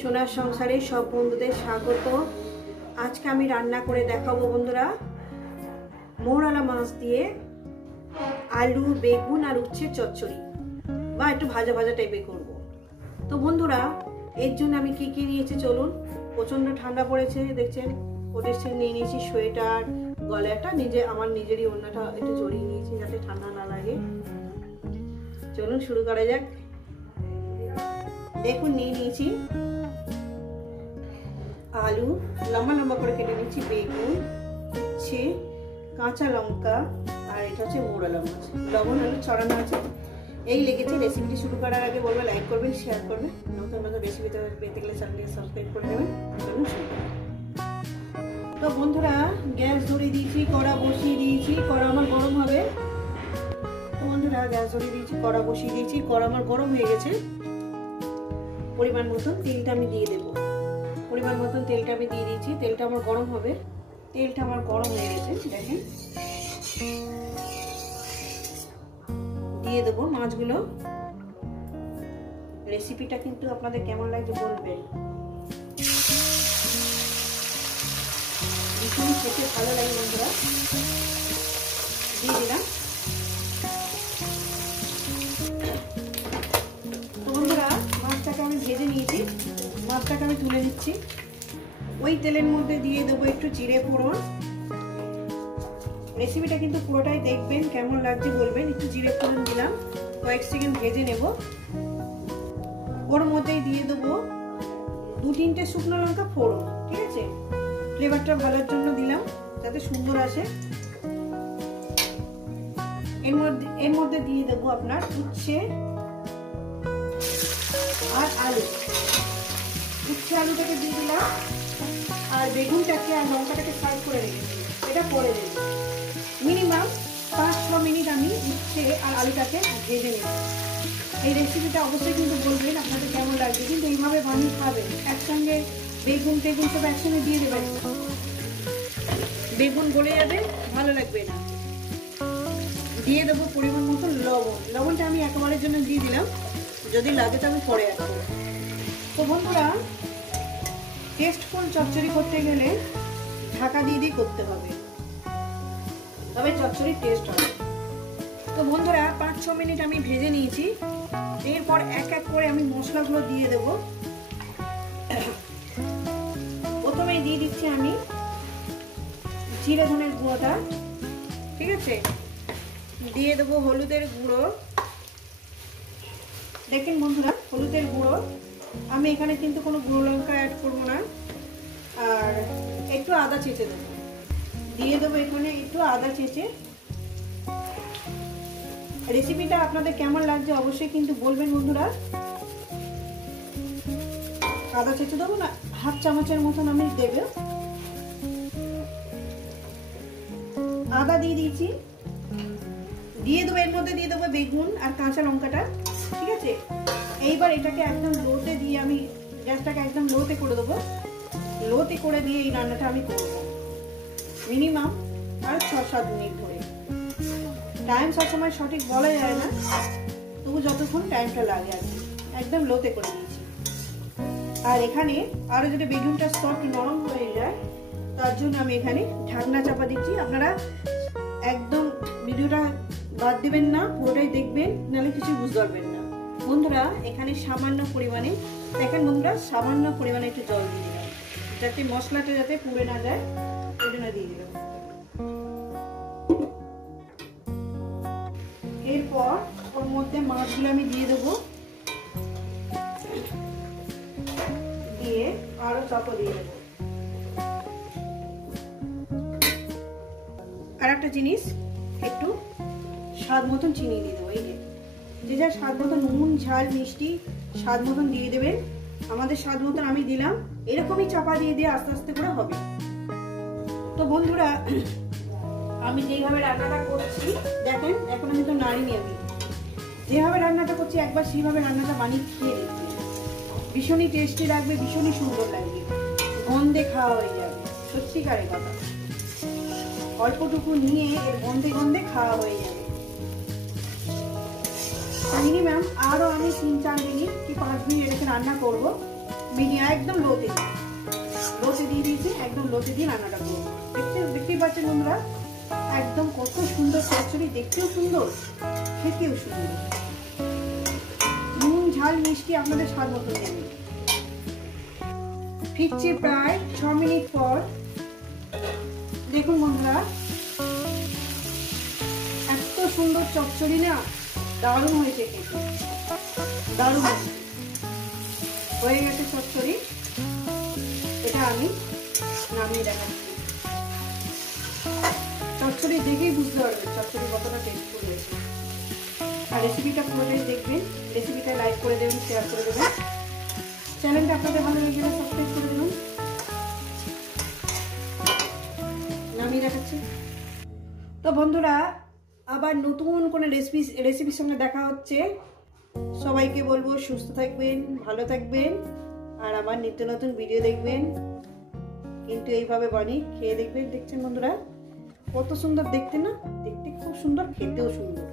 সোনার সংসারে সব বন্ধুদের স্বাগত। আজকে আমি রান্না করে দেখাবো বন্ধুরা, মৌরালা মাছ দিয়ে আলু বেগুন আর উচ্ছে চচ্চড়ি বা একটু ভাজা ভাজা টাইপের করব। তো বন্ধুরা এর জন্য আমি কি কি নিয়েছি চলুন। প্রচন্ড ঠান্ডা পড়েছে দেখছেন, ওদের সে নিয়ে নিয়েছি সোয়েটার, গলাটা আমার নিজেরই ওড়নাটা একটু জড়িয়ে নিয়েছি যাতে ঠান্ডা না লাগে। চলুন শুরু করা যাক। দেখুন নিয়ে নিয়েছি আলু লম্বা লম্বা করে কেটে নিচ্ছি, বেগুন, উচ্ছে, কাঁচা লঙ্কা আর এটা হচ্ছে মৌরালা মাছ। লবণ আলু ছড়ানো আছে। এই লেগেছে। রেসিপিটি শুরু করার আগে বলবো লাইক করবেন, শেয়ার করবেন, নতুন নতুন রেসিপিতে পেতে গেলে চ্যানেলটি সাবস্ক্রাইব করে দেবেন। চলুন শুরু। তো বন্ধুরা গ্যাস ধরিয়ে দিয়েছি, কড়া বসিয়ে দিয়েছি, কড়া আমার গরম হবে। তো বন্ধুরা গ্যাস ধরিয়ে দিয়েছি, কড়া বসিয়ে দিয়েছি, কড়া আমার গরম হয়ে গেছে। পরিমাণ মতন তেলটা আমি দিয়ে দেবো। পরিমাণ মতন তেলটা আমি দিয়ে দিয়েছি। তেলটা আমার গরম হবে। তেলটা আমার গরম হয়ে গেছে দেখেন। দিয়ে দেবো মাছগুলো। রেসিপিটা কিন্তু আপনাদের কেমন লাগছে বলবেন। ভীষণ খেতে ভালো লাগে বন্ধুরা। দিয়ে দিলাম। তো বন্ধুরা মাছটাকে আমি ভেজে নিয়েছি, মাছটাকে আমি তুলে নিচ্ছি। ওই তেলের মধ্যে দিয়ে দেবো একটু জিরে ফোড়ন। রেসিপিটা কিন্তু পুরোটাই দেখবেন, কেমন লাগছে বলবেন। একটু জিরে ফোড়ন দিলাম, কয়েক সেকেন্ড ভেজে নেব। ওর মধ্যেই দিয়ে দেবো 2-3টে শুকনো লঙ্কা ফোড়ন, ঠিক আছে, ফ্লেভারটা ভালোর জন্য দিলাম যাতে সুন্দর আসে। এর মধ্যে দিয়ে দেবো আপনার উচ্ছে আর আলু। উচ্ছে আলুটাকে দিয়ে দিলাম আর বেগুনটাকে আর লঙ্কাটাকে ফ্রাই করে রেখেছি, এটা পরে দেব। মিনিমাম 5-6 মিনিট আমি উচ্ছে আর আলুটাকে ভেজে নেব। এই রেসিপিটা অবশ্যই কিন্তু বলবেন আপনাদের কেমন লাগবে, কিন্তু এইভাবে বানিয়ে খাবেন। একসঙ্গে বেগুন সব একসঙ্গে দিয়ে দেবেন, বেগুন গলে যাবে, ভালো লাগবে না। দিয়ে দেবো পরিমাণ মতো লবণ। লবণটা আমি একেবারের জন্য দিয়ে দিলাম, যদি লাগে তো আমি পরে আসবো। তো বন্ধুরা টেস্টফুল চচ্চড়ি করতে গেলে ঢাকা দিয়ে করতে হবে, তবে চচ্চড়ির টেস্ট হবে। তো বন্ধুরা 5-6 মিনিট আমি ভেজে নিয়েছি। এরপর এক এক করে আমি মশলাগুলো দিয়ে দেব। প্রথমেই দিয়ে দিচ্ছি আমি জিরে ধনের গুঁড়োটা, ঠিক আছে। দিয়ে দেবো হলুদের গুঁড়ো। দেখেন বন্ধুরা হলুদের গুঁড়ো, আমি এখানে কিন্তু কোনো গুঁড়ো লঙ্কা অ্যাড করবো না। আর একটু আদা চেঁচে দেবো, দিয়ে দেবো এখানে একটু আদা চেঁচে। রেসিপিটা আপনাদের কেমন লাগছে অবশ্যই কিন্তু বলবেন বন্ধুরা। আদা চেঁচে দেবো না, 1/2 চামচের মতন আমি দেবো। আদা দিয়ে দিয়েছি। দিয়ে দেবো এর মধ্যে দিয়ে দেবো বেগুন আর কাঁচা লঙ্কাটা, ঠিক আছে। এইবার এটাকে একদম লোতে দিয়ে আমি গ্যাসটাকে একদম লোতে করে দেবো। লোতে করে দিয়ে এই রান্নাটা আমি করব মিনিমাম আর 6-7 মিনিট ধরে। টাইম সবসময় সঠিক বলা যায় না, তবু যতক্ষণ টাইমটা লাগে আর কি। একদম লোতে করে দিয়েছি। আর এখানে আরো যদি বেগুনটা সফট নরম হয়ে যায় তার জন্য আমি এখানে ঢাকনা চাপা দিচ্ছি। আপনারা একদম ভিডিওটা বাদ দিবেন না, পুরোটাই দেখবেন, নাহলে কিছু বুঝতে পারবেন না। বন্ধুরা এখানে সামান্য পরিমাণে, দেখেন বন্ধুরা সামান্য পরিমাণে একটু জল দিয়ে দিলাম যাতে মশলাটা যাতে পুড়ে না যায়, ওই জন্য দিয়ে দিলাম। এরপর ওর মধ্যে মাছগুলো আমি দিয়ে দেবো, দিয়ে আরো চাপা দিয়ে দেবো। আর একটা জিনিস, একটু স্বাদ মতন চিনি দিয়ে দেবো। এই যে যার স্বাদ মতন নুন ঝাল মিষ্টি স্বাদ মতন দিয়ে দেবেন। আমাদের স্বাদ মতন আমি দিলাম। এরকমই চাপা দিয়ে দিয়ে আস্তে আস্তে করে হবে। তো বন্ধুরা আমি যেইভাবে রান্নাটা করছি দেখেন, এখন আমি তো নাড়িনি। আমি যেভাবে রান্নাটা করছি একবার সেইভাবে রান্নাটা বানিয়ে খেয়ে দেখবেন, ভীষণই টেস্টি লাগবে, ভীষণই সুন্দর লাগবে, গন্ধে খাওয়া হয়ে যাবে। সত্যিকারের কথা, অল্পটুকু নিয়ে এর গন্ধে গন্ধে খাওয়া হয়ে যাবে। মিনিমাম আরো আমি 3-4 মিনিট কি 5 মিনিট এটাকে রান্না করব। মিডিয়াম একদম লোতে দিয়ে দিয়েছি, একদম লোতে দিয়ে রান্নাটা করবো। দেখতেই পাচ্ছেন বন্ধুরা, একদম কত সুন্দর চচ্চড়ি, দেখতেও সুন্দর, খেতেও সুন্দর। নুন ঝাল মিষ্টি আপনাদের স্বাদ মতো নেবেন। ফিরছি প্রায় 6 মিনিট পর। দেখুন বন্ধুরা, এত সুন্দর চচ্চড়ি না, দারুণ হয়েছে খেতে, দারুণ হয়ে গেছে চচ্চড়ি। এটা আমি নামিয়ে দেখাচ্ছি। চচ্চড়ি দেখেই বুঝতে পারবেন চচ্চড়ি কতটা টেস্টফুল হয়েছে। আর রেসিপিটা পুরোটাই দেখবেন, রেসিপিটা লাইক করে দেবেন, শেয়ার করে দেবেন, চ্যানেলটা আপনাদের ভালো লাগলে সাবস্ক্রাইব করে দেবেন। নামিয়ে দেখাচ্ছি। তো বন্ধুরা, আবার নতুন কোনো রেসিপির সঙ্গে দেখা হচ্ছে। সবাইকে বলবো সুস্থ থাকবেন, ভালো থাকবেন, আর আমার নিত্য নতুন ভিডিও দেখবেন। কিন্তু এইভাবে বানিয়ে খেয়ে দেখবেন। দেখছেন বন্ধুরা, কত সুন্দর দেখতে না? দেখতে খুব সুন্দর, খেতেও সুন্দর।